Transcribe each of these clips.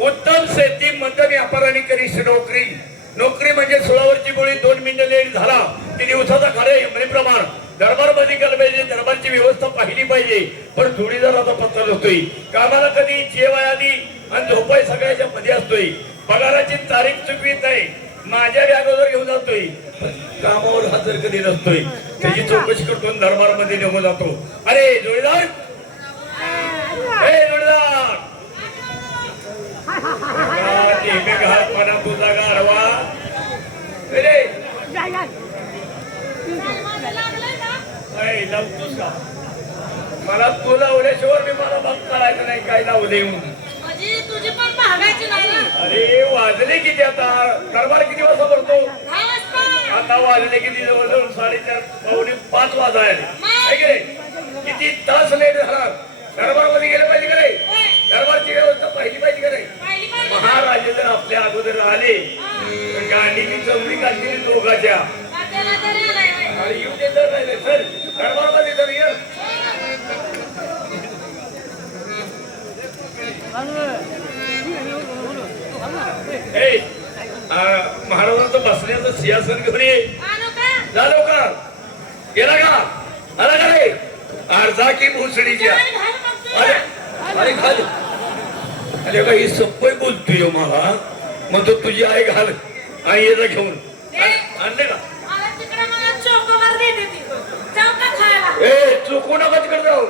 उत्तम शेती मध्यम व्यापार आणि कनिष्ठ नोकरी. नोकरी म्हणजे 16 गोळी 2 मिनिटं लेट झाला की दिवसाचा खरे प्रमाण. दरबार मध्ये केलं पाहिजे, दरबारची व्यवस्था पाहिली पाहिजे. पण थोडी जर आता पत्ता नसतोय. कामाला कधी जेवाय आधी आणि झोपाय सगळ्याच्या मध्ये असतोय. पगाराची तारीख चुकवीत आहे. माझ्या अगोदर घेऊन जातोय, कामावर हजर कधी नसतोय. त्याची चौकशी करतो दरबार मध्ये निघून जातो. अरे जोडीदार, हे जोडीदार, घालपणा तुझा गारवा. लावतोस का मला? तू लावल्याशिवाय मी मला बघ करायचं नाही. काय लावू देऊन तुझी पण भागायची नाही. अरे वाजले किती आता? दरबार किती वाजता भरतो? आता वाजले किती? जवळजवळ 4:30 पावणे 5 वाजायले. किती तास लेट झाला. दरबार मध्ये गेले पाहिजे का नाही? दरबारची व्यवस्था पाहिली पाहिजे का नाही? महाराजे जर आपल्या अगोदर आले तर गांडीची चमडी काढली दोघाच्या. अरे येऊ दे तर नाही सर दरबार मध्ये तर ये. महाराजांचं बसण्याचं सिंहासन घेऊन ये. झालो का? गेला का? आला का रे? अर्धा की भोसडीच्या. अरे घाल. अरे का ही सप्पय बोलतोय मला. म्हणतो तुझी आई घाल आणि ये जा घेऊन. आणले का? ए चोखू नका तिकडे जाऊ.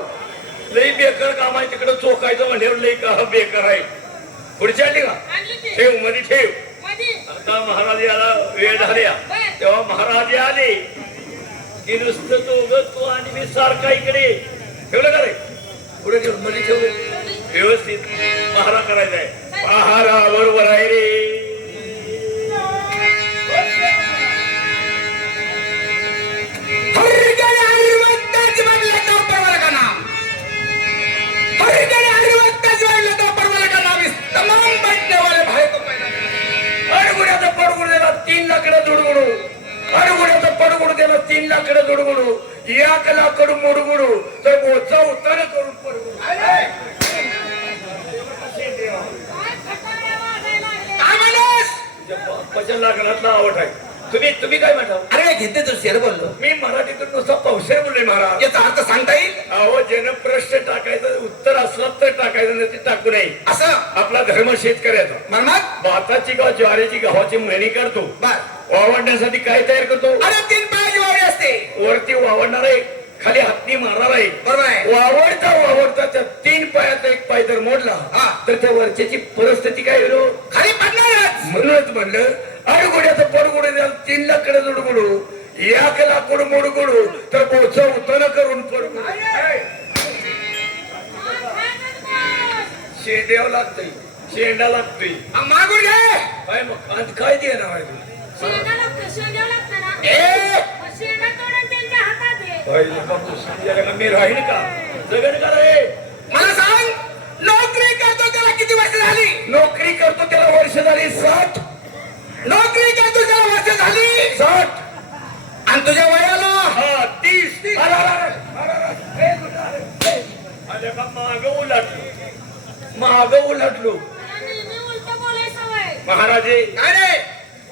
लई बेकार काम आहे तिकडे. चोखायचं म्हणजे लई का बेकार आहे. पुढची आणली का? ठेव मध्ये ठेव. आता महाराज याला वेळ झाल्या तेव्हा महाराज आले की नुसतं तू आणि मी सारखा इकडे ठेवलं का रे? पुढे ठेव मध्ये ठेव. व्यवस्थित पहारा करायचा आहे. पहारा बरोबर आहे रे. अडगुड्याचा पडगुड दिला 3 लाकडं जोडगुडू. अडगुड्याचा पडगुड दिला 3 लाकडं जोडगुडू. 1 लाकड मोडगुडू तर मोचा उतार करून पडगुडू. लाकडातला आवड आहे. तुम्ही काय म्हणता? अरे घेते तर शेर बोललो मी. मराठीतून नुसता पौशेर बोलले महाराज. याचा अर्थ सांगता येईल? अहो ज्यानं प्रश्न टाकायचं उत्तर असलं तर टाकायचं नाही ते टाकू नये. असं आपला धर्म शेतकऱ्याचा. म्हणतात भाताची गाव ज्वारीची गव्हाची मळणी करतो. वावडण्यासाठी काय तयार करतो? अरे 3 पाय ज्वारी असते. वरती वावडणार आहे, खाली हातनी मारणार आहे. बरोबर आहे. वावडता त्या 3 पायाचा 1 पाय जर मोडला तर त्या वरच्याची परिस्थिती काय होईल? खाली पडणारच. म्हणूनच म्हणलं अडगुड्याचं पडगुडू द्या 3 लाकडं जोडगुडू. 1 लाकूड मोडगुडू तर पोच उतन करून पडगुडू. शेंड्याव लागतोय. शेंडा लागतोय. मागून घे. काय मग आज काय देणार आहे? मी राहील का? जगन का रे? मला सांग, नोकरी करतो त्याला किती वर्ष झाली? नोकरी करतो त्याला वर्ष झाली 60. नोकरी करतो त्याला वर्ष झाली 60. आणि तुझ्या वयाला 30. माग उलटलो. महाराजे काय रे?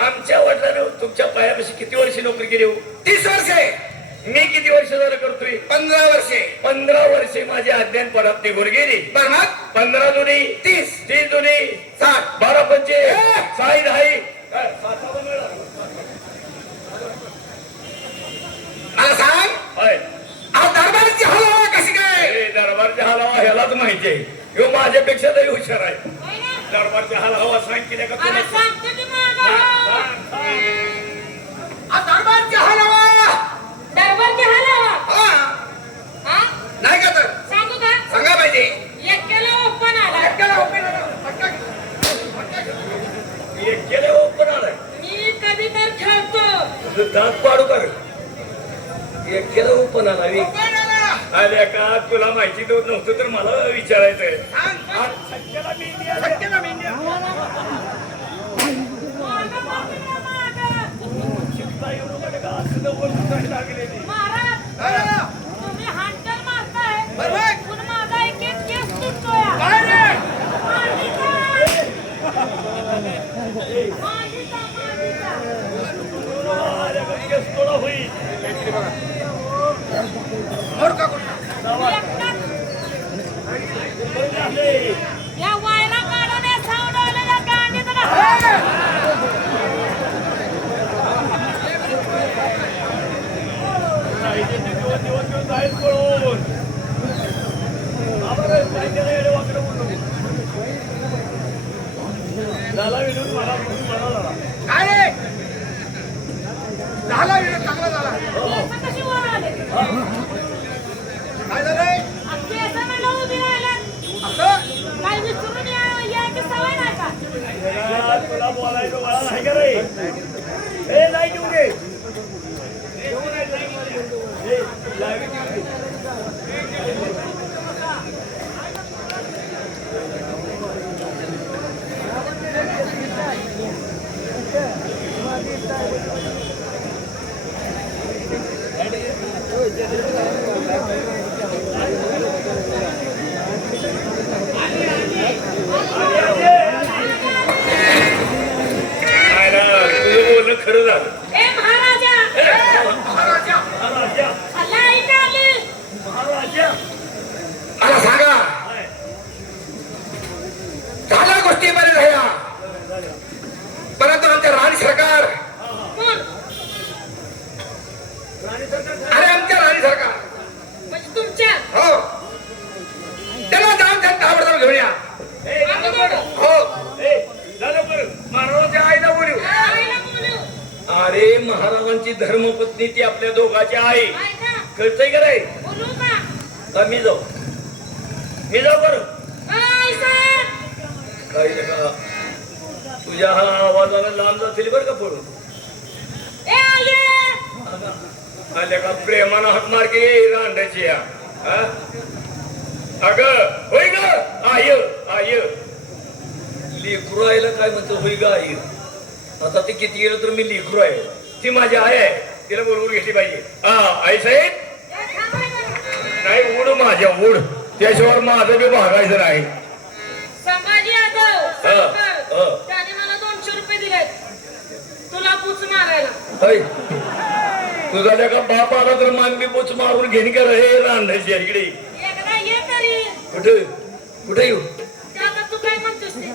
आमच्या वडिलांनी तुमच्या पायापाशी किती वर्ष नोकरी केली हो? 30 वर्षे. मी किती वर्ष झालं करतोय? 15 वर्षे. 15 वर्षे माझे अध्ययन पदात निघून गेली. बर मग 15 दुनी 30. 30 दुनी 60. 12 पंचे 60. मला सांग, दरबारची हलवा कशी काय? दरबारच्या हलावा ह्यालाच माहिती आहे. ह्यो माझ्यापेक्षा लई हुशार आहे. दरबारच्या हलावा सांगितले का तुला? दरबारची हलवा. नाही का तर सांगू का? सांगा पाहिजे. एकट्याला ओपन आला. केलं ओपन आलाय. मी कधी तर खेळतो. दात पाडू कर. केलं ओपन आला. आल्या का? तुला माहिती नव्हतं तर मला विचारायचंय. तुम्ही हंटर मारताय. माझा एक केस तुटतोय. या वायरा काढून या सावडावलेल्या गांडीत घाल. काय रे? झाला विरोध चांगला झाला. केस कशी वर आले? काय झालंय? आ, केस म्हणलं उभी राहिल्यात. असं काय विचारून यायची सवय नाही का? तुला बोलायचं मला नाही का रे? ए लाईट येऊ दे. लाईट येऊ दे. काय ना, तुझं बोलणं खरं झालं. ए महाराजा महाराजा महाराजा, लाईट आली. महाराजा. मला सांगा झाल्या गोष्टी बऱ्या झाल्या परंतु आमच्या राणी सरकार कोण? अरे आमच्या राणी सरकार म्हणजे तुमच्या हो त्याला जाऊन त्यांना ताबडतोब घेऊन या. ए, आम्ही दोघं. हो ए, झालं बरं. महाराजांच्या आईला बोलू. आईला बोलू. अरे महाराजांची धर्मपत्नी ती आपल्या दोघाची आई. ऐका, कळतंय का नाही? बोलू का? का मी जाऊ बरं. आई साहेब. काही नका, तुझ्या हा आवाजाला लांब जातील बरं का पडून. ए आये. आल्या का प्रेमानं हात मार केली रांडाची या. हा? अगं होय ग आय आय लेकरू आईला काय म्हणतो होय ग आई. आता ते किती गेलं तर मी लेकरू आहे. ती माझी आई आहे, तिला बरोबर घेतली पाहिजे. हा आई साहेब ए, थांबा जरा. नाही उड माझ्या उड, त्याशिवाय माझं बी भागायचं नाही. संभाजी यादव हा. त्याने मला 200 रुपये दिलेत तुला पूच मारायला. होय तुझा त्या का बाप आला तर मान बी पोच मारून घेणे का रे रांडायची इकडे. एकदा ये तरी. कुठे कुठे येऊ ते आता तू काय म्हणतोस ते?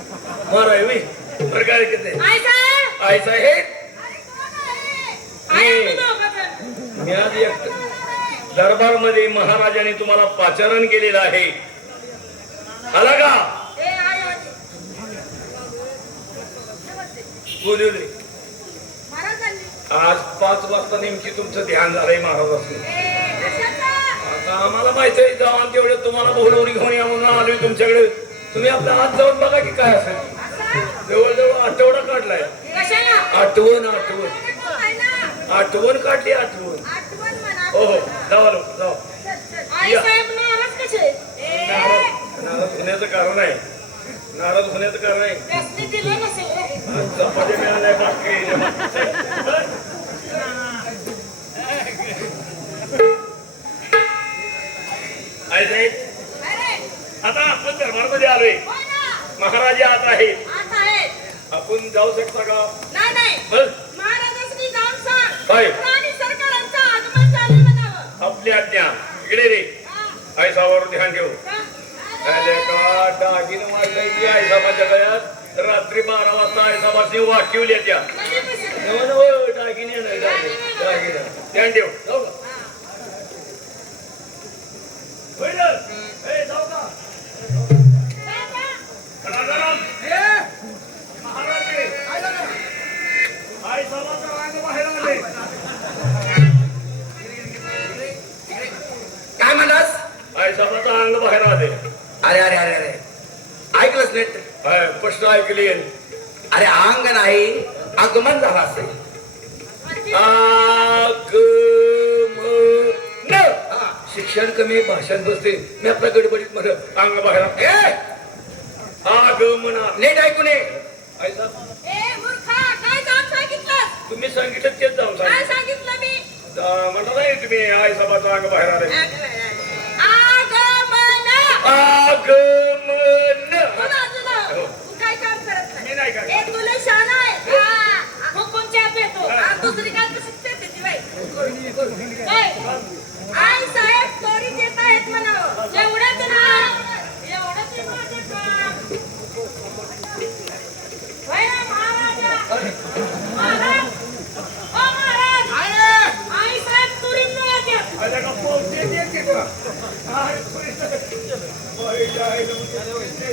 माराय मी बरं काय किती आई साहेब. आई साहेब आई आम्ही दोघं जण. मी आज एक दरबार मध्ये महाराजांनी तुम्हाला पाचारण केलेलं आहे. आला का ए आई आली. बोलवले. महाराजांनी. आज 5 वाजता नेमकी तुमचं ध्यान झालंय महाराजांनी. ए, कशाचं? आता आम्हाला माहित आहे जाऊन तेवढे तुम्हाला बोलवून घेऊन या म्हणून आलोय तुमच्याकडे. तुम्ही आपल्या हात जाऊन बघा की काय असेल. असं? जवळजवळ आठवडा काढलाय. कशाला? आठवण आहे ना. आठवण काढली आठवण. आठवण म्हणा. हो हो जावा लोक जावा. आई साहेब नाराज कसे? नाराज होण्याचं कारण आहे. नाराज होण्याचं कारण आहे त्यासनी दिलं नसेल रे. चपाती मिळाल्या बाकी आई साहेब अरे, आता आपण दरबारमध्ये आलोय. होय ना. महाराजा आत आहे. आत आहे. आपण जाऊ शकता का? नाही. बस महाराजांनी जाऊन सांग. काय? राणी सरकारांचं आगमन झालं म्हणावं. आपली आज्ञा इकडे रे. हा. आई साहेबांवर ध्यान ठेव. का? आले का दागिनं वाजलंय की आई साहेबाच्या गळ्यात रात्री 12 वाजता आई साहेबांनी वाटवली त्या कधीपासून? दागिने नाही दागिने ध्यान ठेव. जाऊ का? होय ना? ए, जाऊ का? राजाराम, महाराज रे. आई साहेबांचा रांग बाहेर आले. काय म्हणलास? आई साहेबांचा अंग बाहेर आले. अरे अरे अरे अरे ऐकलंच नीट. प्रश्न ऐकली. अरे अंग नाही आगमन झालं असेल. शिक्षण कमी भाषण बसते मी आपल्या गडबडीत मध्ये अंग बाहेर ए आगमना नीट ऐकून ये. आई साहेब ए, मूर्खा, काय जाऊन सांगितलं? तुम्ही सांगितलं तेच जाऊन काय सांग. सांगितलं मी? म्हणता नाही तुम्ही आई साहेबाचं अंग बाहेर आले. आगमन. आगमन तुला तुला. तू काय काम करत मी नाही. नाही का ए, तुला शान आहे. हा. हुकूमच्या पेतो. आणि दुसरी काय कसं पेते बाई? ए, आई साहेब तोरी देत आहेत म्हणावं. एवढंच ना. एवढंच आहे माझं काम.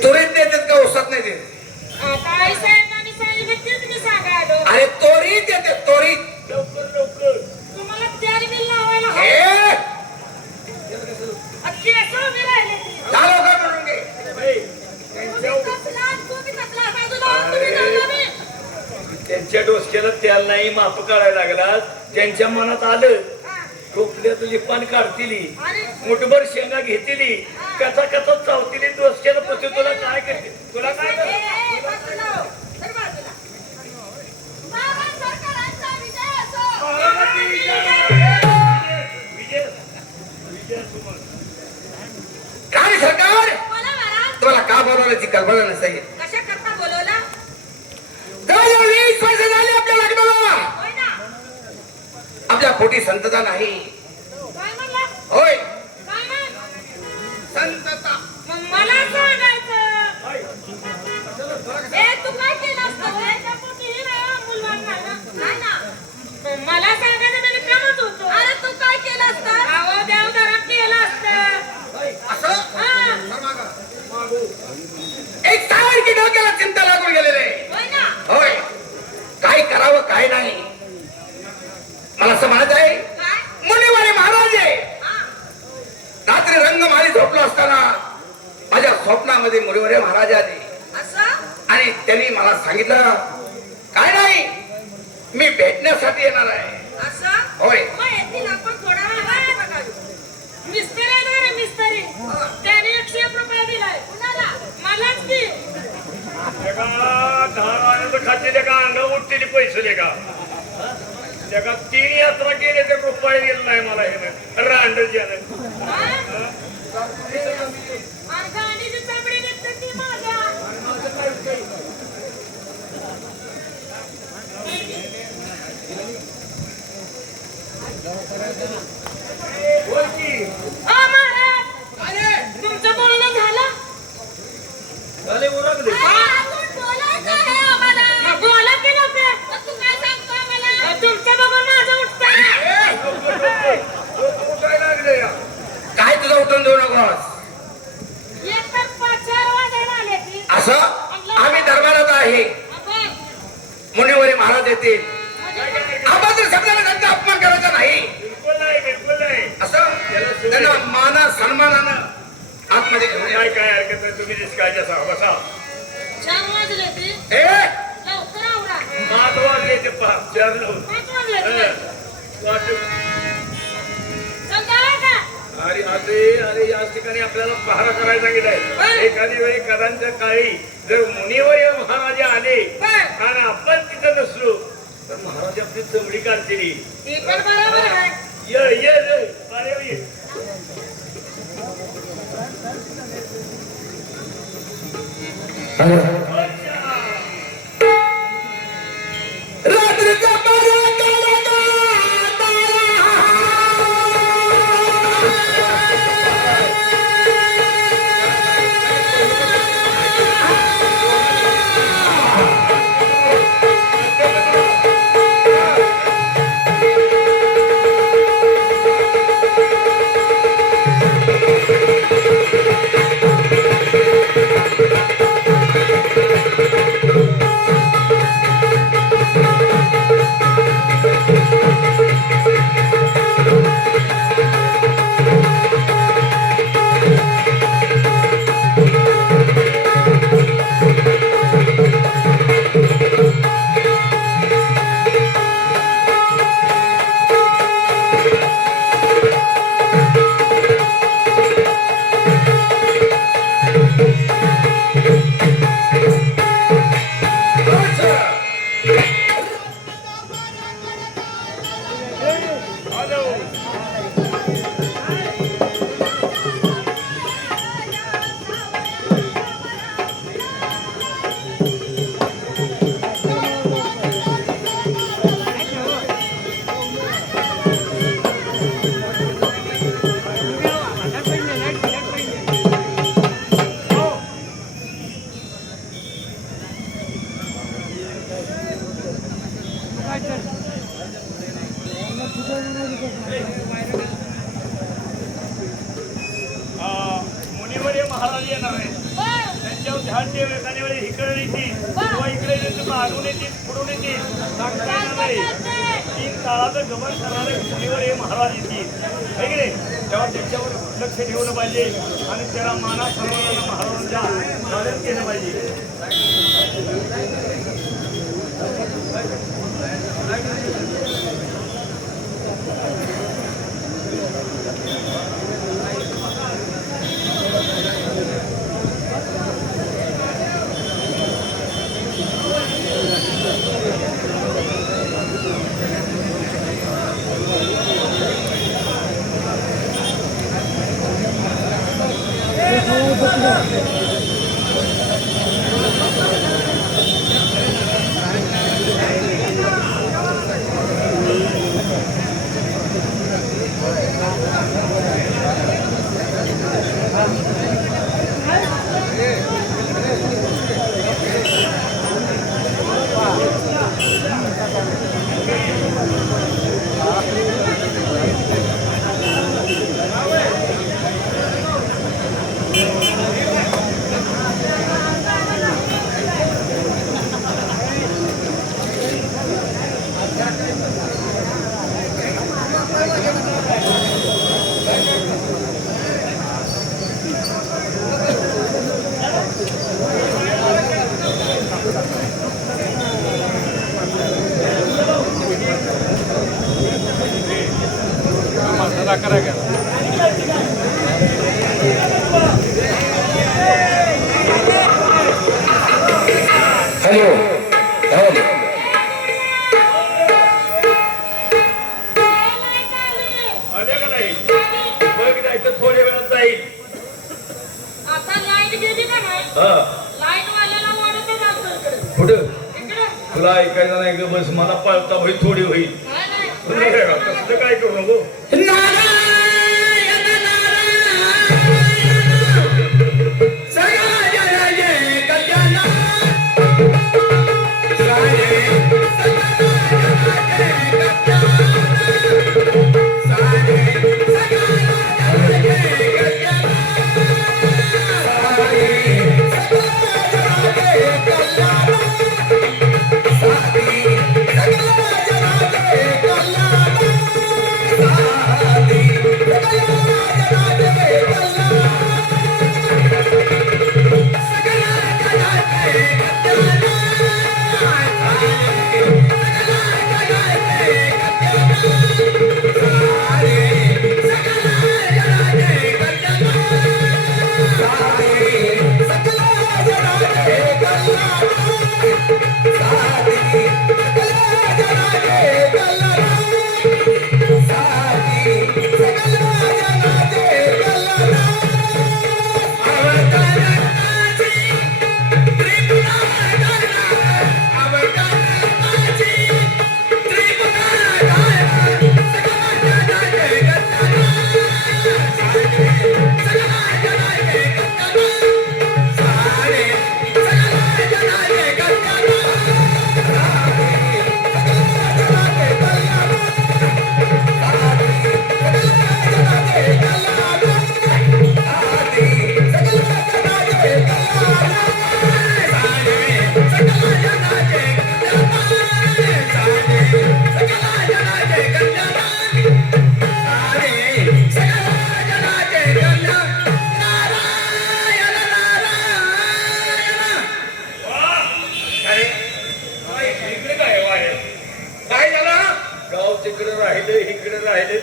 त्वरित देतात का औषध नाही देत? आता आई साहेबांनी सांगितलं तेच मी सांगायलो. अरे त्वरित देते त्वरित. लवकर लवकर. तुम्हाला त्याला बिल लावायला हवं. हे अख्खी असं उभी राहिली ती. चालू का म्हणून घे. तुम्ही कसला, तुम्ही कसला, बाजूला हो, तुम्ही जाऊ नये. त्यांच्या डोसक्याला त्याला नाही माप काढायला लागला. त्यांच्या मनात आलं हा. खोकल्या तुझी पान काढतील, आणि मुठभर शेंगा घेतील, कथा कथा चावतील, डोसक्याला पुढे तुला काय करते? तुला काय ए, करते? ए, बाजूला हो. सर बाजूला. बाबा सरकारांचा विजय असो. विजय विजय सुमन. काय सरकार बोला महाराज. तुम्हाला का बोलवण्याची कल्पना नसेल. कशा करता बोलवला? जवळ 20 वर्ष झाली आपल्या लग्नाला. होय ना? आपल्या पोटी संतता नाही. काय म्हणला? होय काय म्हण? संतता. मग मला सांगायचं. ए, तू काय केलं असतं? त्याच्या पोटी ही नाही हो, मुलबाड नाही ना. नाही ना. मग मला सांगायचं मी कामच होतो. अरे तू काय केलं असतं? अहो, देवघरात केलं असतं. असं हा. एक सारखी डोक्याला चिंता लागून गेलेली आहे. होय ना? होय काय करावं काय नाही मला असं म्हणत आहे. काय? मुनिवारे महाराज आहे. हा. रात्री रंगमाळी झोपलो असताना माझ्या स्वप्नामध्ये मुनिवारे महाराज आले असं? आणि त्यांनी मला सांगितलं काय नाही मी भेटण्यासाठी येणार आहे. असं? होय मग येतील आपण थोडा वेळ वाट बघावी. मिस्त्री आहे ना रे, मिस्त्री. त्याने 101 रुपये दिलाय. कुणाला? मलाच की. एका 10 राण्याचं खाते का अंगा उठलेली पैसे दे का त्याला 3 यात्रा केले तर रुपये दिला नाही मला हे रांड हा? आणि गाडीची चाबडी घेतली ती माझ्या. महाराज, तुमचं बोलणं झालं? बोलायचं आहे आम्हाला. मग बोला की लवकर. मग तू काय सांगतो आम्हाला? तुमचं बघून माझं उठतं. काय तुझं उठून देऊ नकोस. एक तर 5-4 वाजायला आले की. असं आम्ही दरबारात आहे. आपण मुनिवारे महाराज येतील. म्हणजे अभद्र शब्दाला त्यांचा अपमान करायचा नाही. बिलकुल नाही बिलकुल नाही. असं त्यांना माना सन्मानानं आतमध्ये घेऊन या. काय काय हरकत नाही. तुम्ही निष्काळजी असा बसा. 4 वाजले ते. ए, लवकर आवरा. 5 वाजले ते 4 लावून 5 वाजले ते. संध्याकाळ का? अरे अरे याच ठिकाणी आपल्याला पहारा करायला सांगितलंय. एखादी वेळी कदांच्या काळी जर मुनिवर महाराज आले आणि आपण तिथं नसलो तर महाराज आपली चमडी काढतील. ती पण बरोबर आहे. ये ये ये. अरे ये. रात्रीचा पारा एखाद्या वेळी इकडे येतील किंवा इकडे येतील मागून येतील पुढून येतील सांगता येणार नाही. 3 काळाचं गमन करणारे मुनीवर हे महाराज येतील है की नाही. तेव्हा त्यांच्यावर लक्ष ठेवलं पाहिजे आणि त्याला माना सर्वांना महाराजांच्या स्वागत केलं पाहिजे. हॅलो आल्या का नाही बघ नाही तर थोड्या वेळात जाईल. आता लाईट गेली का नाही हा लाईट वाल्याला वाढतच असतो इकडे कुठं इकडे तुला ऐकायचं नाही ग बस मला पळता होईल थोडी होईल. नाही कसलं काय करू नको.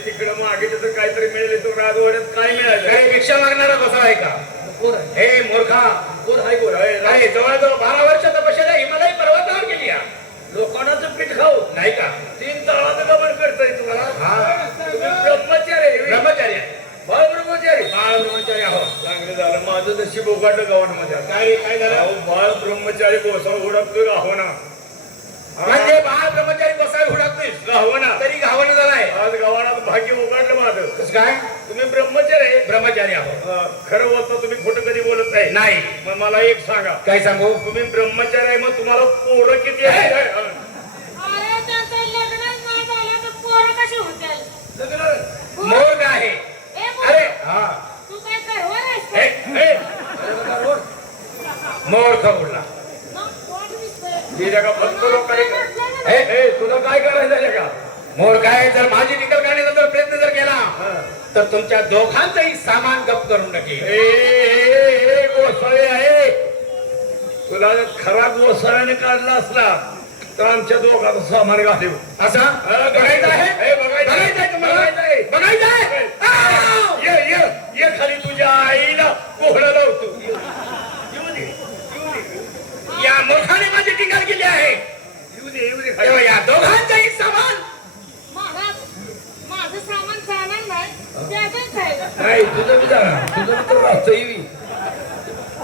तिकडे मागितलं तर काहीतरी मिळेल तर राजवाड्यात काय मिळालं. काही भिक्षा मागणारा बसला आहे का? हे मूर्खा कोण हाय कोण नाही जवळजवळ 12 वर्ष तपश्चर्या हिमालय पर्वतावर केली या लोकांचं पीठ खाऊ नाही का? 3 तळाचं गमन करताय तुम्हाला. तुम्ही ब्रह्मचारी ब्रह्मचारी बाळ ब्रह्मचारी बाळ ब्रह्मचारी आहो. चांगलं झालं माझं नशीब उघडलं गावांमध्ये. काय झालं? अहो, बाळ ब्रह्मचारी गोसा उडकतोय गाव ना. म्हणजे बाळ ब्रह्मचारी बसाय हुडकतोय गाव ना तरी गावानं झालाय. आज गावात भाग्य उघडलं माझं. कसं काय? तुम्ही ब्रह्मचारी आहे. ब्रह्मचारी आहो. खरं बोलता तुम्ही खोटं कधी बोलत नाही. नाही. मग मला एक सांगा काय सांगू? तुम्ही ब्रह्मचारी आहे मग तुम्हाला पोरं किती आहेत? अरे त्याचं लग्नच नाही झालं तर पोरं कशी होतील? मोर आहे. ए अरे पोरं, हा तू काय करवर आहेस हे, का? हे. मूर्ख बोलला. मग कोण दिसतंय? गेल्या का फक्त लोक काय नसल्यानं ए तुला काय करायचं आहे का मूर्ख आहे. जर माझी टिकल काढण्याचा जर प्रयत्न जर केला तर तुमच्या दोघांचंही सामान गप करून टाकेल. ए गोसाळे आहे तुला जर खरा गोसाळ्याने काढला असला तर आमच्या दोघांचं सामान घालीव असं बघायचं आहे. बघायचं आहे तुम्हाला. बघायचं आहे. आव! ये ये ये खाली तुझ्या आईला कोहळा लावतो या मूर्खाने माझी टिंगल केली आहे. येऊ दे तेव्हा खाली या दोघांचंही सामान महाराज, माझं सामान जाणार नाही, त्याचंच आहे. नाही तुझं बी जाणार तुझं बी तर राहतोय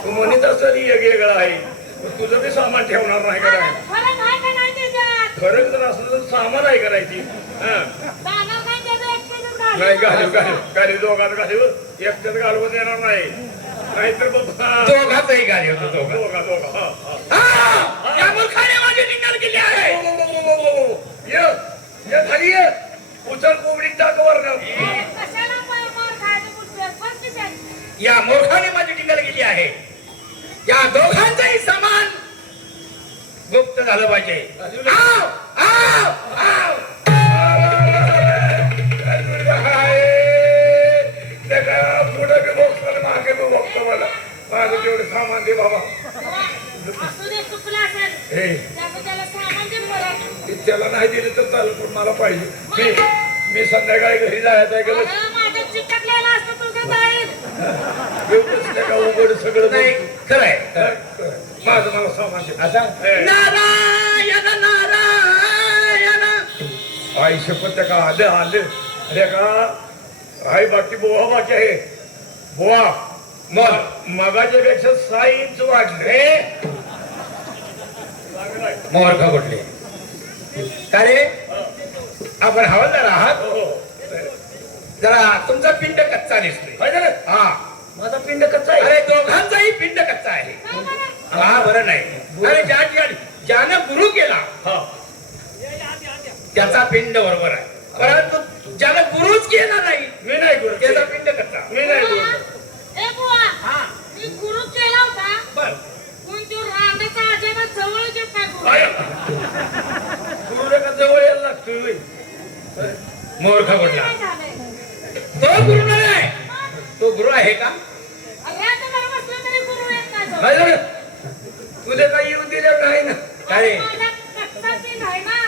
तू म्हणत असं वेगळं आहे पण तुझं बी सामान ठेवणार नाही अरे, कराय फरक आहे का नाही त्याच्यात? फरक जर असलं तर सामान आहे करायची हा जाणार नाही त्याचं एकट्याचंच घाल. नाही घालीव दोघात घालीव एकट्यात घालवत येणार नाही नाहीतर बाबा दोघांचंही गाडी होतो दोघं. दोघा हा आव! या मूर्खाने माझी टिंगल केली आहे. ये खाली ये उचल कोंबडीत टाक वरनं अरे, कशाला मार खायचं बोलतोय? फक्त शांत. या मूर्खाने माझी टिंगल केली आहे. या दोघांचंही सामान गुप्त झालं पाहिजे. आव! आव! आव! पुढे बी बघतो मागे बी बघतो मला माझं तेवढं सामान दे बाबा असू दे, चुकलं असेल. हे त्याचं त्याला सामान दे परत. त्याला नाही दिलं तर चालू पण मला पाहिजे मी संध्याकाळी घरी जायचं आहे गेलं अरे, माझं चिकटलेलं असतं तुझं जाईल. का उघड सगळं नाही खरंय. माझं मला सामान दे आता हे. नारायण नारायण. आई शपथ का आलं अरे का आई बाकी बोवा बाकी आहे बोवा मग मगाच्या पेक्षा 6 इंच वाढले मोहरखा कुठले का रे? आपण हवालदार आहात. जरा तुमचा पिंड कच्चा दिसतोय. काय झालं हा माझा पिंड कच्चा आहे अरे दोघांचाही पिंड कच्चा आहे. का बरं? हा बरं नाही. अरे ज्यानं गुरु केला हा त्याचा पिंड बरोबर आहे. परंतु ज्यानं गुरुच केला नाही मी नाही गुरु त्याचा पिंड कच्चा. मी नाही गुरु ए बुवा, हा मी गुरु केला होता. बर पण तो रांगाचा अजिबात जवळ येत नाही गुरु. आय. गुरुला का जवळ यायला लागतोय मोहरखा कुठला? काय झालंय? तो गुरु नाही. तो गुरु आहे का? अरे, आता मला बसलं तरी गुरु येत नाही जवळ. काय झालं तुझे काही येऊन दिलं नाही ना काय रे? माझा कच्चा तीन आहे ना,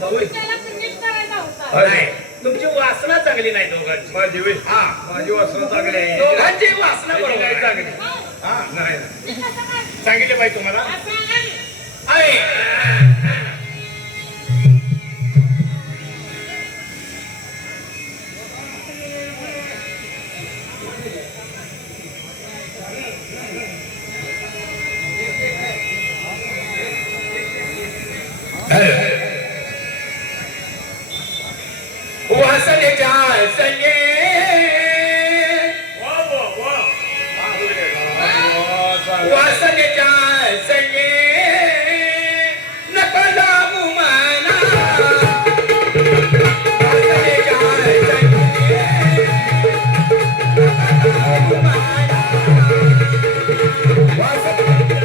होय. त्याला नीट करायचा होता. नाही तुमची वासना चांगली नाही दोघांची. माझी वेळ हा माझी वासना चांगली आहे दोघांची वासना त्याची बरोबर नाही आहे. चांगली नाही, हा नाही मी कसं काय? सांगितले पाहिजे तुम्हाला. असं नाही. आहे वासनेच्या संगे वा वा वा वासनेच्या संगे नको जाऊ मना. वासनेच्या संगे नको जाऊ मना. वासनेच्या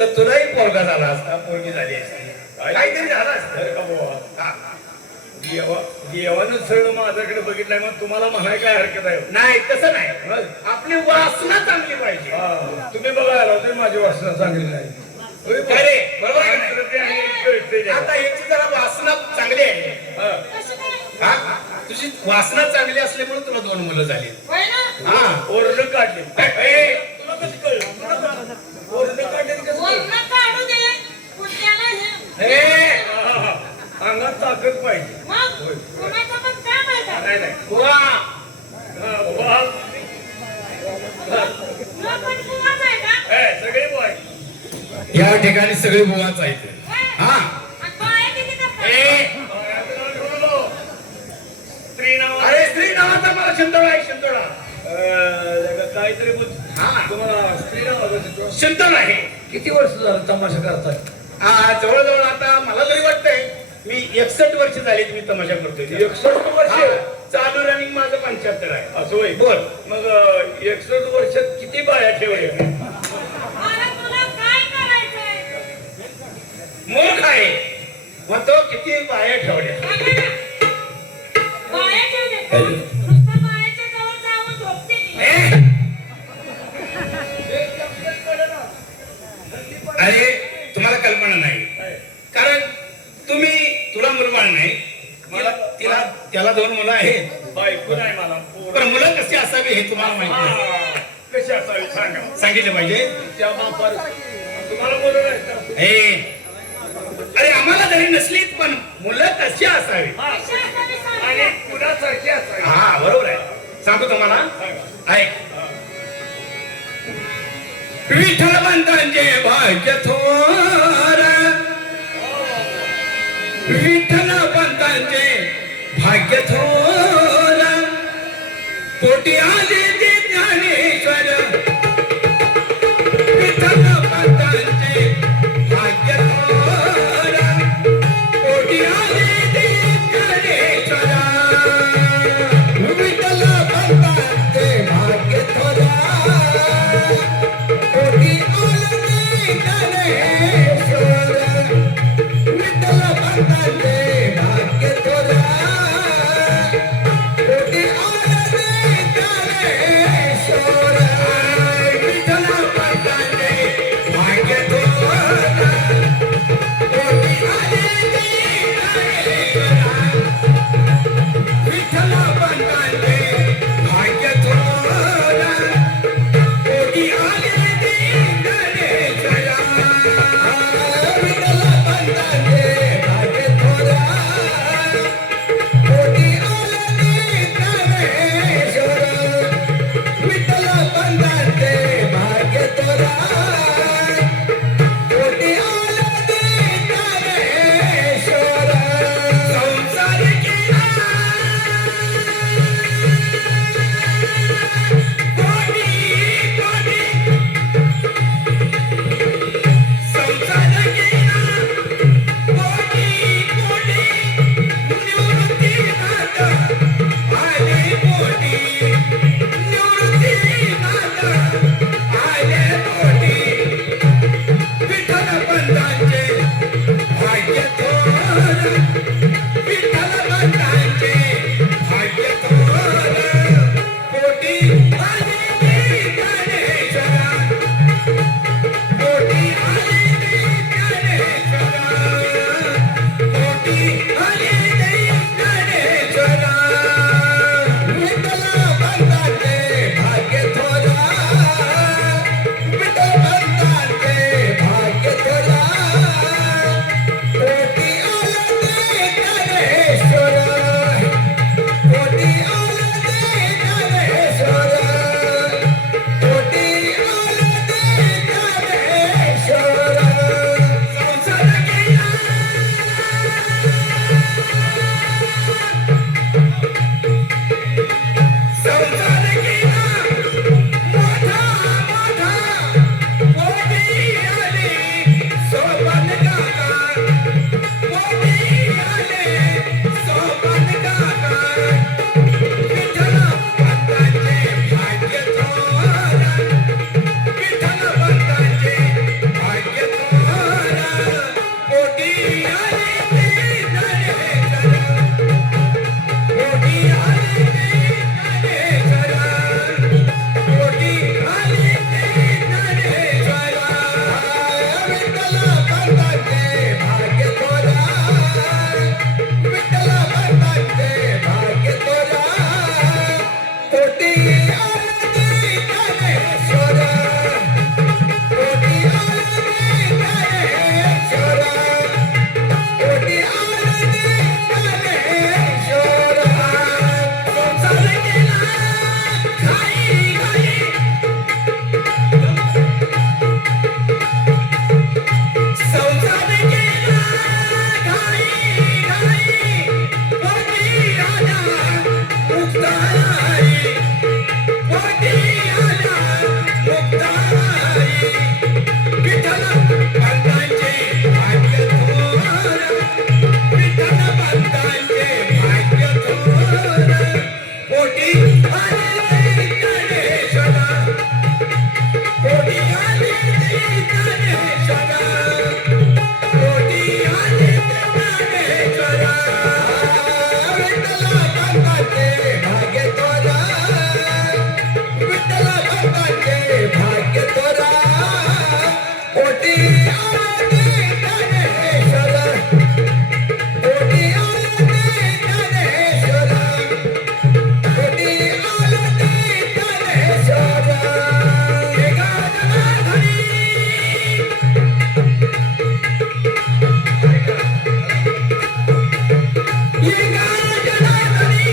तर तुलाही पोरगा झाला असता, पोरगी झाली असती, काहीतरी झालं असतं. अरे का बुवा, हा. देवानं सरळ माझ्याकडे बघितलंय, मग तुम्हाला म्हणाय काय हरकत आहे? नाही तसं नाही, आपली वासना चांगली पाहिजे. हा, तुम्ही बघायला होते माझी वासना चांगली नाही. अरे, बरोबर आहे का संस्कृती आणि कळते नाही? जरा. आता याची जरा वासना चांगली आहे. हा. कसं काय? हा? तुझी वासना चांगली असल्यामुळे तुला 2 मुलं झाली. होय ना? हा. ओरडं काढली. ए, तुला कसं कळलं? ओरडं काढली कसं कळलं? वर्ण काढू दे कुत्र्याला हे. ए, हा, हा, हा. अंगात ताकद पाहिजे. मग कुणाचं पण काम आहे का? नाही नाही. बुवा, हा, बुवा. तुला पण कुणाचं आहे का? सगळे बॉय. या ठिकाणी सगळे बुवाच आहेत. होय? हा. आणि बाया किती करतात? ए, स्त्री नाव अरे स्त्री नावाचा मला शिंतोडा आहे, शिंतोडा. काहीतरी हा. तुम्हाला स्त्री नाव शिंतोडा आहे. किती वर्ष झालं तमाशा करताय? जवळजवळ आता मला तरी वाटतंय मी 61 वर्ष झाली मी तमाशा करतोय. 61 वर्ष? हा. चालू रनिंग माझं 75 आहे. असं होय. बोल. मग 61 वर्षात किती बाया ठेवल्या? मला तुला काय करायचंय? मूर्ख आहे मग तो किती बाया ठेवल्या. सांगा ना. बाया ठेवले. नुसतं बायाच्या जवळ जाऊन झोपते ती. ए, अरे तुम्हाला कल्पना नाही, कारण तुला मुलबाळ नाही, त्याला 2 मुलं आहेत. बायको नाही मला पोरं. पण मुलं कशी असावी हे तुम्हाला माहिती आहे. हा, कशी असावी सांगा. सांगितलं पाहिजे. त्या मापार तुम्हाला बोलू नाही का? ए, अरे आम्हाला जरी नसलीत पण मुलं कशी असावी. हा. कशी असावी सांगा. आणि कुणासारखी असावी. हा बरोबर आहे. सांगू तुम्हाला सांगा. ऐक. विठ्ठलवंतांचे भाग्य थोर, विठ्ठलवंतांचे भाग्य थोर, कोटी आले ते ज्ञानेश्वर. विठ्ठलवंतांचे भाग्य थोर, कोटी आले ते ज्ञानेश्वर. विठ्ठलवंतांचे भाग्य थोर, कोटी आले ज्ञानेश्वर. विठ्ठलवंतांचे भाग्य थोर, कोटी आले ज्ञानेश्वर. पोटी आरती ज्ञानेश्वर पोटी आरती ज्ञानेश्वर पोटी आरती ज्ञानेश्वर एका जनार्दनी एका जनार्दनी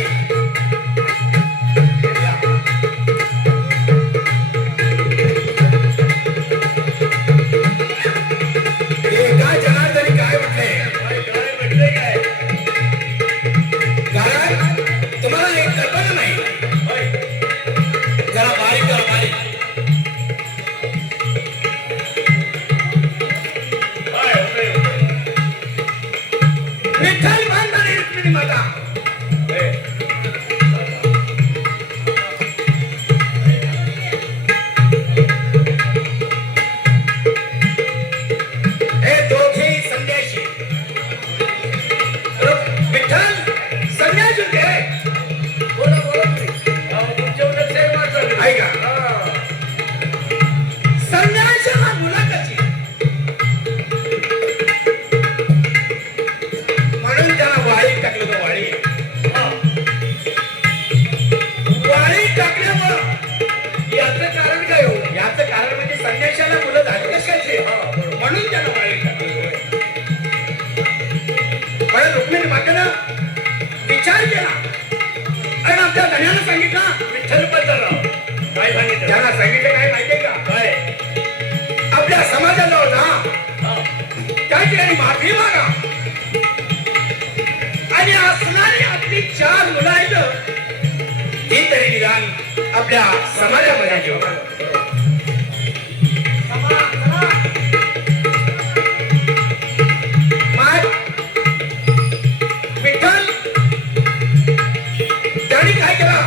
एका जनार्दनी काय म्हटले काय म्हटले काय कारण तुम्हाला एक कल्पना नाही जरा बारीक करा बारीक काय होतंय? विठ्ठल बांधणारी रुक्मिणी माता हे दोघे संन्याशी विठ्ठल संन्यासी होते बोला बोला तुम्ही. तुमच्यावर सेम वाटलं. ऐका संन्यास हा मुलाकाची म्हणून त्याला वाळी टाकलं होतं वाळी वाळी टाकल्यामुळं याचं कारण काय हो? याचं कारण म्हणजे संन्याशाला मुलं झाली कशाचे म्हणून त्याला वाळी टाकलं पण रुक्मिणी मातेनं विचार केला आणि आपल्या धन्यानं सांगितलं विठ्ठल पत्राव काय सांगितलं? त्याला सांगितलं काय माहितीये का काय आपल्या समाजाजवळ जा हा. त्या ठिकाणी माफी मागा आणि असणारी आपली 4 मुलं आहेत ती तरी निदान आपल्या समाजामध्ये ठेवा. मग विठ्ठल त्यांनी काय केलं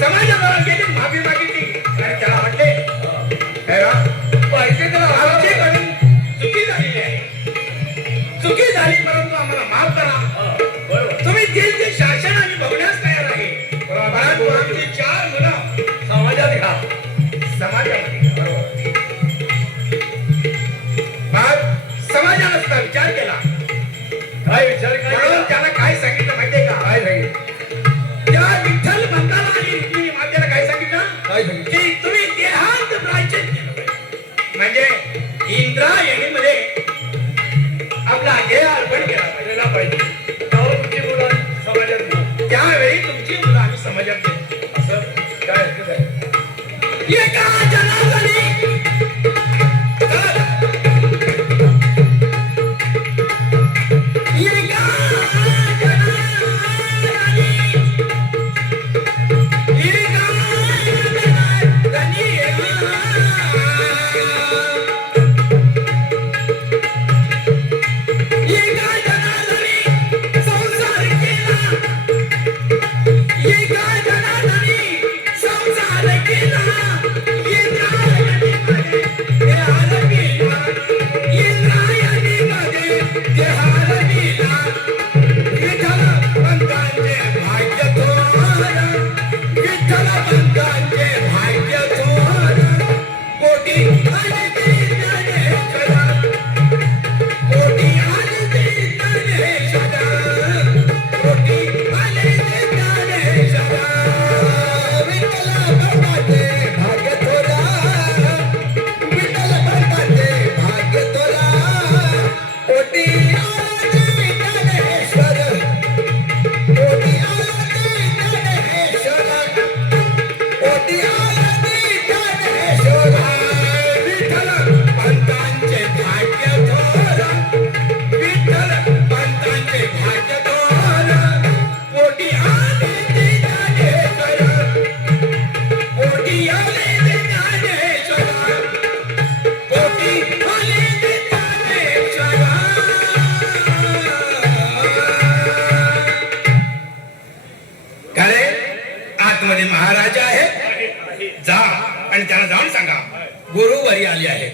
समाजाजवळ गेली माफी मागितली आणि त्याला म्हटले "हे रा, पाहिजे तर आमच्याकडून चुकी झालेली आहे चुकी झाली परंतु आम्हाला माफ करा हा, बरोबर. तुम्ही जे शासन आम्ही बघण्यास तयार आहे परंतु आमची 4 मुलं समाजात घ्या. समाजामध्ये घ्या." बरोबर मग समाजानं सुद्धा विचार केला काय विचार काय म्हणून केला? त्याला काय सांगितलं माहितीये का काय सांगितलं? त्या विठ्ठल बंधाला आणि रुक्मिणी मातेला काय सांगितलं काय सांगितलं? की तुम्ही देहांत प्रायश्चित केलं पाहिजे. म्हणजे इंद्रायणीमध्ये आपला देह अर्पण केला पाहिजे केला पाहिजे. तेव्हा तुमची मुलं समाजात घेऊ. त्यावेळी तुमची मुलं आम्ही समाजात घेऊ असं काय असतं काय? एका जनार्दनी एका जनार्दनी एका जनार्दनी एका जनार्दनी संसार केला एका जनार्दनी संसार केला इंद्रायणीमध्ये देहार गेला इंद्रायणीमध्ये देहार गेला विठ्ठल पंतांचे भाग्य थोर विठ्ठल पंतांचे भाग्य थोर कोटी आरती ज्ञानेश्वर कोटी आरती ज्ञानेश्वर कोटी आरती ज्ञानेश्वर विठ्ठल पंतांचे भाग्य थोर विठ्ठल पंतांचे भाग्य थोर कोटी आरती ज्ञानेश्वर कोटी आरती ज्ञानेश्वर कोटी आरती ज्ञानेश्वर विठ्ठल पंतांचे भाग्य थोर विठ्ठल पंतांचे भाग्य थोर कोटी आरती ज्ञानेश्वर कोटी आरती ज्ञानेश्वर कोटी आरती ज्ञानेश्वर काय आतमध्ये महाराजा आहे आहे, आहे. जा आणि त्यांना जाऊन सांगा गुरुवारी आली आहे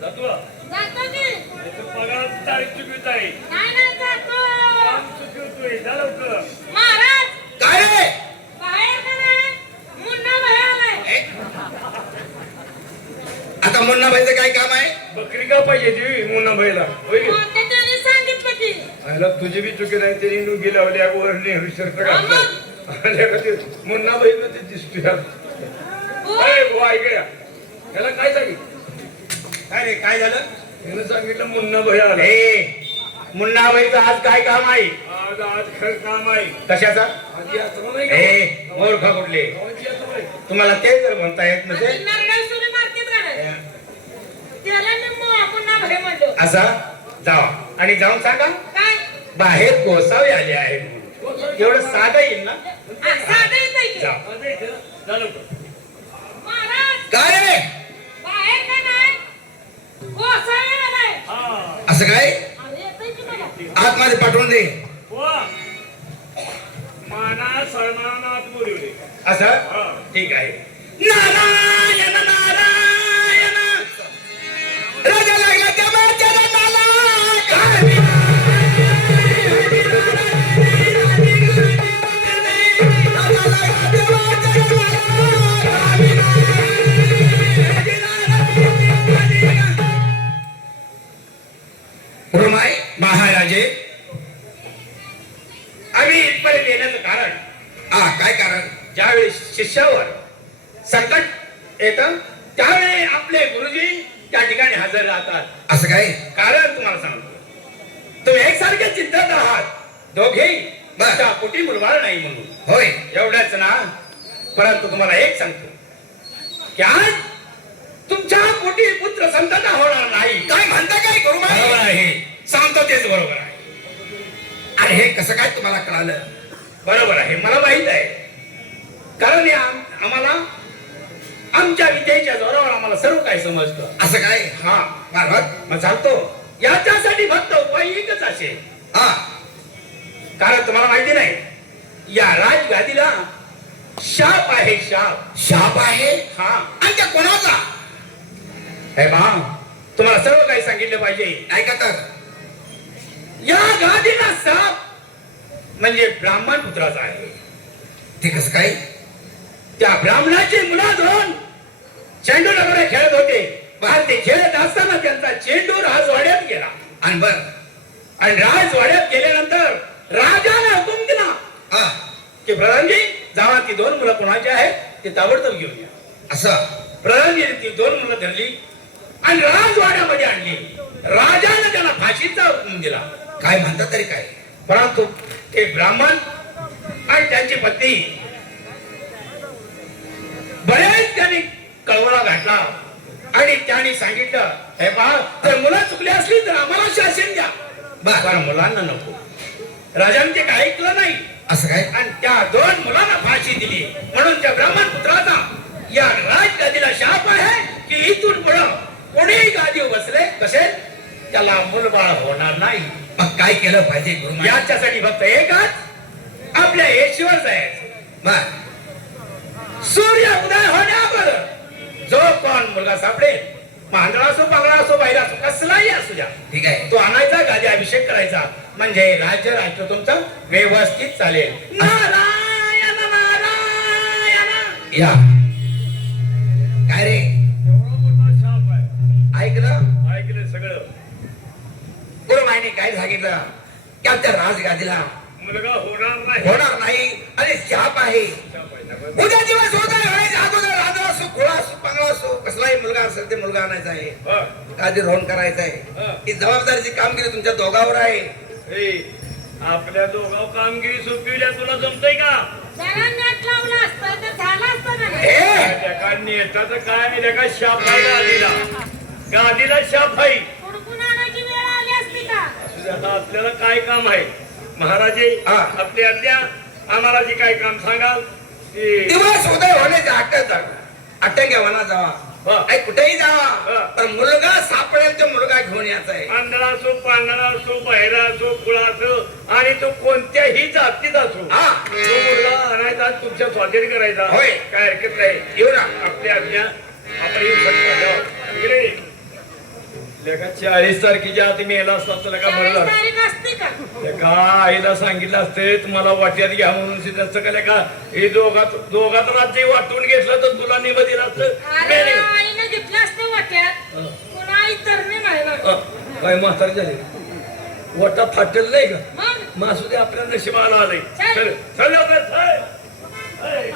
जातो का? जातो की? तू पगार तारीख चुकीच आहे. नाही नाही जातो. काम चुकवतोय. जा लवकर. महाराज काय रे बाहेर का नाही? मुन्ना बाहेर आलाय. आता आता मुन्नाबाईचं काय काम आहे? बकरी का पाहिजे ती मुन्ना बाईला होय की? मग ते त्याने सांगितलं की आयला तुझी बी चुकी नाही तरी नुगी लावली वर नेहरू शर्ट घातला मुन्ना बाई मध्ये दिसतोय अरे हो ऐक याला काय सांगितलं काय रे काय झालं? यानं सांगितलं मुन्ना बाई आला ए मुन्नाबाईचं आज काय काम आहे? आज खरं काम आहे कशाचा? आज यात्रा नाही का? ए मूर्ख कुठले? गावाची यात्रा आहे. तुम्हाला ते जर म्हणता येत आणि नसेल नरडाईसोनी मार्केट घालायचं. त्याला मी पुन्हा भरे म्हणलो. असा जावा आणि जाऊन सांगा काय? बाहेर कोसावे आले आहेत म्हणून. एवढं साधं येईल ना? साधं येतंय की. जा. आज आहे खरं. झालं का? महाराज, काय रे? बाहेर का नाही? कोसावे आलाय. हा. असं काय? अरे येतंय की मला. आतमध्ये पाठवून दे. वा. माना सन्मानात बोलवले असं हा. ठीक आहे. नारायण नारायण राजा लागला त्या मार्गाला नाला. काय विना? राजा लागला त्या मार्गाला नाला. काय विना? रुमाई महाराजे आम्ही इथपर्यंत येण्याचं कारण काय कारण? ज्यावेळी शिष्यावर संकट येतं त्यावेळी आपले गुरुजी त्या ठिकाणी हजर राहतात. असं काय? कारण तुम्हाला सांगतो तुम्ही एकसारखे चिंतत आहात दोघेही त्या पोटी मुलबाळ नाही म्हणून. होय एवढंच ना. परंतु तुम्हाला एक सांगतो की आज तुमच्या पोटी पुत्र संतता होणार नाही. काय म्हणता काय गुरु? बरोबर आहे सांगतो तेच बरोबर आहे. आणि हे कसं काय तुम्हाला कळालं? बरोबर आहे मला माहित आहे. कारण हे आम्हाला आमच्या विद्येच्या जोरावर आम्हाला सर्व काही समजतं. असं काय? हा बरोबर. मग सांगतो याच्यासाठी फक्त उपाय एकच असेल. हा कारण तुम्हाला माहिती नाही या राजगादीला शाप आहे. शाप आहे? हा. आणि त्या कोणाचा? हे बा तुम्हाला सर्व काही सांगितलं पाहिजे. ऐका तर या गादीला साप म्हणजे ब्राह्मण पुत्राचा आहे. ते कसं काय? त्या ब्राह्मणाची मुलं दोन चेंडू वगैरे खेळत होते. आणि ते खेळत असताना त्यांचा चेंडू राजवाड्यात गेला. आणि राजवाड्यात गेल्यानंतर राजाने हुकूम दिला की प्रधानजी जावा ती दोन मुलं कोणाची आहेत ते ताबडतोब घेऊन या. असं प्रधानजीने ती दोन मुलं धरली आणि राजवाड्यामध्ये आणली. राजाने त्यांना फाशीचा हुकूम दिला. काय म्हणता तरी काय? परंतु ते ब्राह्मण आणि त्यांची पत्नी बरेच त्यांनी कळवळा घातला आणि त्यांनी सांगितलं हे पहा जर मुलं चुकली असली तर आम्हाला शासन द्या. बरं मुलांना नको. राजाने ते काय ऐकलं नाही. असं काय? आणि त्या दोन मुलांना फाशी दिली. म्हणून त्या ब्राह्मण पुत्राचा या राजगादीला शाप आहे की इथून पुढे कोणीही गादीवर बसले कसे त्याला मुलबाळ होणार नाही. मग काय केलं पाहिजे? याच्यासाठी फक्त एकच आपल्या येशीवर जायचं. सूर्य उदय होण्यावर जो कोण मुलगा सापडेल मांदळा असो बांगडा असो बाहेर असो कसलाही असू द्या ठीक आहे तो आणायचा गादी अभिषेक करायचा म्हणजे राज्य राष्ट्र तुमचं व्यवस्थित चालेल. नारायण नारायण. या काय रे एवढा मोठा शाप आहे. ऐकलं सगळं. गुरुमाईने काय सांगितलं की त्या राजगादीला मुलगा होणार नाही आणि शाप आहे. शाप आहे ना. उद्या दिवस होता अगोदर राजा असो घोडा असो पांगळा असो कसलाही मुलगा असेल ते मुलगा आणायचा आहे. हा. गादी रोहन करायचं आहे. ही जबाबदारीची कामगिरी तुमच्या दोघांवर आहे. ए, आपल्या दोघाव कामगिरी सोपविल्या तुला जमतय का? जरा नेट लावलं असतं तर झालं असतं ना. त्या नेटाचं काय मी का शाप आहे गादीला शाप आहे. हुडकून आणायची वेळ आली असती का? असू दे, आता आपल्याला काय काम आहे महाराजे? आपले अद्या आम्हाला जे काय काम सांगाल ते दिवस उदय होण्याचे अट्टंग्या वना जावा कुठेही जावा पण मुलगा सापडेल तो मुलगा घेऊन यायचा आहे. आंधळा असो पांढरा असो बहिरा असो खुळा असो आणि तो कोणत्याही जातीत असो तो मुलगा आणायचा तुमच्या स्वाधीन करायचा. होय. काय हरकत नाही. येऊ ना आपल्या आज्ञा आपण येऊ शकतो. 40 तारखेच्या आधी मी याला असता तर का बरं 40 झालं. तारीख असते का? का आईला सांगितलं असते तुम्हाला वाट्यात घ्या म्हणून सिद्धार्थ का का हे दोघात राज्य वाटून घेतलं तर तुला निवड दिला अरे असतं. आईने घेतलं असतं वाट्यात काय म्हातार झाले वटा फाटेल नाही का मग मग असू दे आपल्या नशिबाला आलंय चल. चल चल लवकर, चल. ऐ.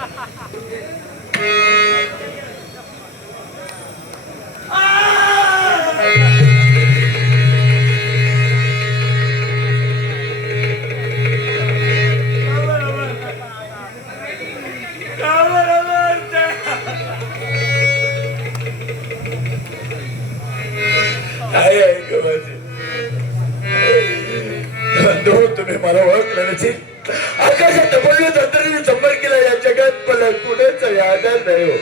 आहे गव्हाचे तुम्ही मला ओळखलं नसेल आकाशात डबल तंत्राने संपर्क केला या जगात मला कुणाचा आधार नाही हो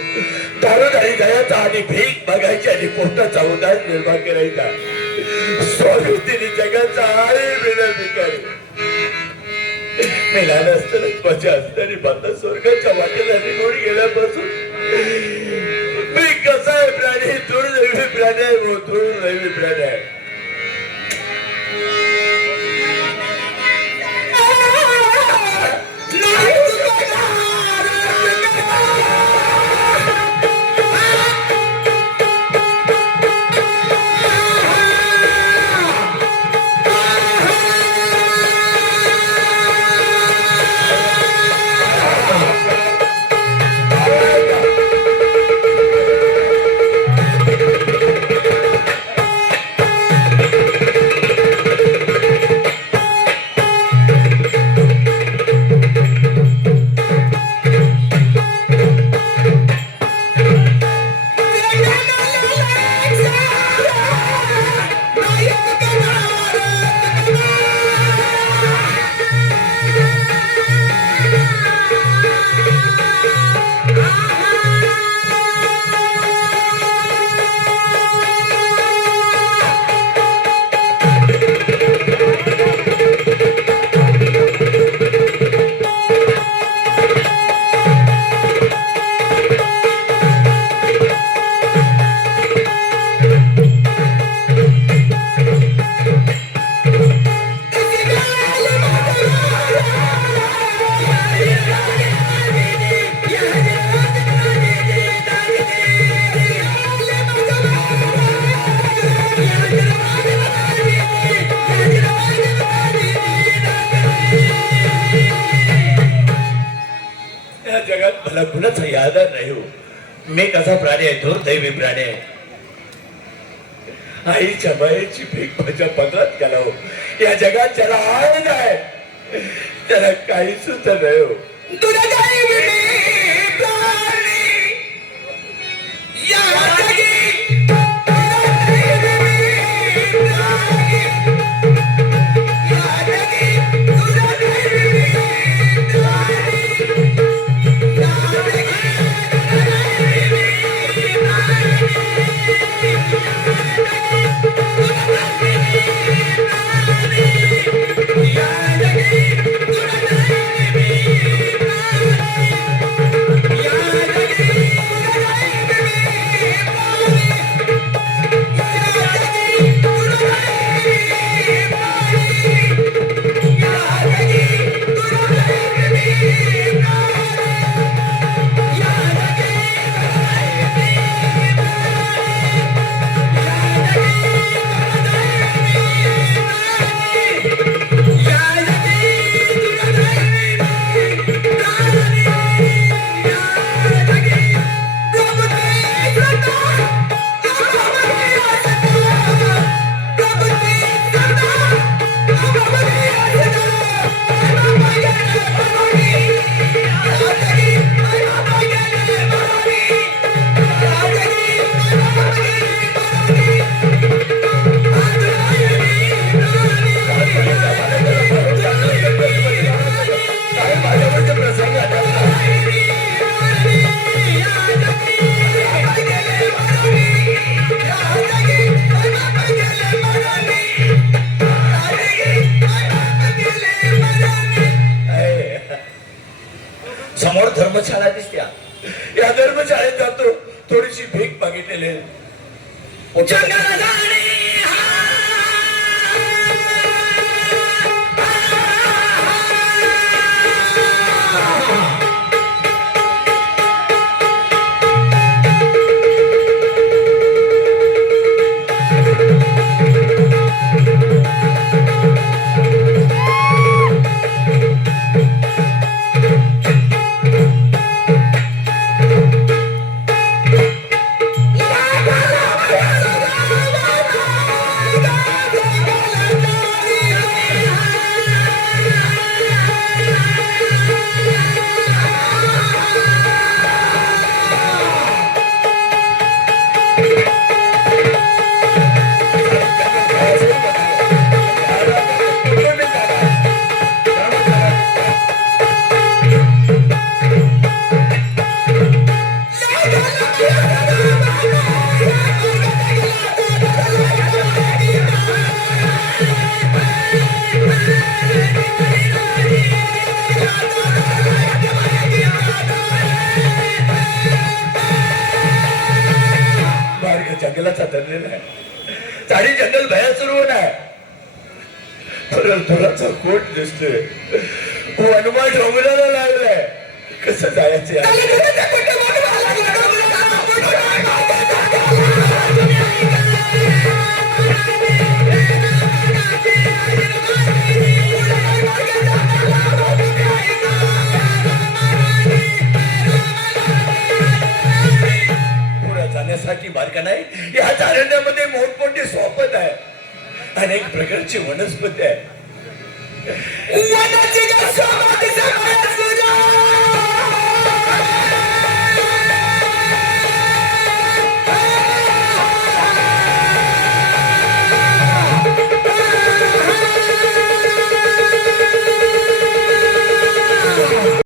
दारोदारी दयाचा आणि भीक बघायची आणि पोटाचा उदार निर्माण करायचा स्वागतीने जगाचा आहे मिळा भिकारी मी लहान असतानाच माझ्या असणारी बाता स्वर्गाच्या वाटेला निघून गेल्यापासून मी कसा आहे प्राणी दुर्दैवी प्राणी आहे दुर्दैवी प्राणी आहे मला कुणाचा याद नाही हो मी कसा प्राणी आहे दुर्दैवी प्राणी आहे आईच्या बाईची भीक माझ्या पदरात गेला हो या जगात ज्याला आहे नाही त्याला काही सुद्धा नाही हो समोर धर्मशाळा दिसत्या या धर्मशाळेत जातो थोडीशी भीक मागितलेली हाताचा धरलेला आहे. साडी जंगल भयाचं रोड आहे. तुलाचा कोट दिसतोय. वनमा डोंगराला लागलाय. कसं जायचं यार? पुढे जाण्यासाठी मार्ग नाही. या अरण्यामध्ये मोठमोठे सोपत आहे. अनेक प्रकारची वनस्पती आहे. वनाची